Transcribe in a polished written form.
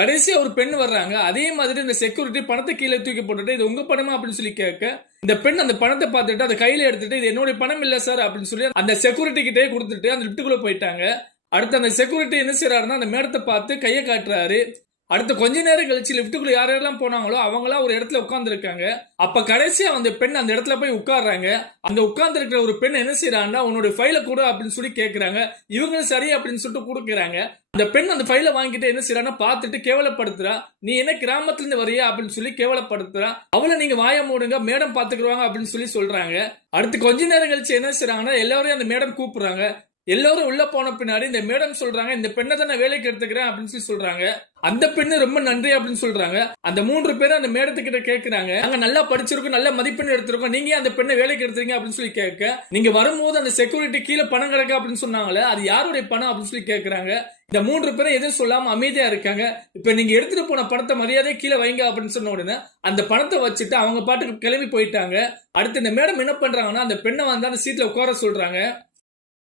கடைசியா ஒரு பெண் வர்றாங்க. அதே மாதிரி இந்த செக்யூரிட்டி பணத்தை கீழே தூக்கி போட்டுட்டு இது உங்க பணமா அப்படின்னு சொல்லி கேட்க, இந்த பெண் அந்த பணத்தை பார்த்துட்டு அதை கையில எடுத்துட்டு இது என்னுடைய பணம் இல்ல சார் அப்படின்னு சொல்லி அந்த செக்யூரிட்டி கிட்டே கொடுத்துட்டு அந்த லிப்டுக்குள்ள போயிட்டாங்க. அடுத்து அந்த செக்யூரிட்டி என்ன செய்யறாருன்னா அந்த மேடத்தை பார்த்து கையை காட்டுறாரு. அடுத்து கொஞ்ச நேரம் கழிச்சு லிப்டுக்குள்ள யார் யாரெல்லாம் போனாங்களோ அவங்களாம் ஒரு இடத்துல உட்கார்ந்து இருக்காங்க. அப்ப கடைசியா அந்த பெண் அந்த இடத்துல போய் உட்கார்றாங்க. அந்த உட்கார்ந்து இருக்கிற ஒரு பெண் என்ன செய்யறாங்கன்னா உன்னோட ஃபைலை கொடு அப்படின்னு சொல்லி கேட்கறாங்க. இவங்களும் சரி அப்படின்னு சொல்லிட்டு கொடுக்குறாங்க. அந்த பெண் அந்த ஃபைலை வாங்கிட்டு என்ன செய்யறான்னா பார்த்துட்டு கேவலப்படுத்துறா. நீ என்ன கிராமத்துல இருந்து வரியா அப்படின்னு சொல்லி கேவலப்படுத்துறா. அவளை நீங்க வாய மூடுங்க மேடம் பாத்துக்குவாங்க அப்படின்னு சொல்லி சொல்றாங்க. அடுத்து கொஞ்ச நேரம் கழிச்சு என்ன செய்யறாங்கன்னா எல்லாரையும் அந்த மேடம் கூப்பிடுறாங்க. எல்லாரும் உள்ள போன பின்னாடி இந்த மேடம் சொல்றாங்க இந்த பெண்ணை தான் நான் வேலைக்கு எடுத்துக்கிறேன் அப்படின்னு சொல்லி சொல்றாங்க. அந்த பெண்ணு ரொம்ப நன்றி அப்படின்னு சொல்றாங்க. அந்த 3 பேரும் அந்த மேடத்துக்கிட்ட கேட்கிறாங்க, நாங்க நல்லா படிச்சிருக்கோம் நல்ல மதிப்பெண் எடுத்திருக்கோம், நீங்க அந்த பெண்ணை வேலைக்கு எடுத்துறீங்க அப்படின்னு சொல்லி கேட்க, நீங்க வரும்போது அந்த செக்யூரிட்டி கீழே பணம் கிடக்கு அப்படின்னு சொன்னாங்களே அது யாருடைய பணம் அப்படின்னு சொல்லி கேட்கறாங்க. இந்த 3 பேரும் எதுவும் சொல்லாம அமைதியா இருக்காங்க. இப்ப நீங்க எடுத்துட்டு போன பணத்தை மரியாதை கீழே வைங்க அப்படின்னு சொன்ன உடனே அந்த பணத்தை வச்சுட்டு அவங்க பாட்டுக்கு கிளம்பி போயிட்டாங்க. அடுத்து இந்த மேடம் என்ன பண்றாங்கன்னா அந்த பெண்ணை வந்து அந்த சீட்ல உட்கார சொல்றாங்க.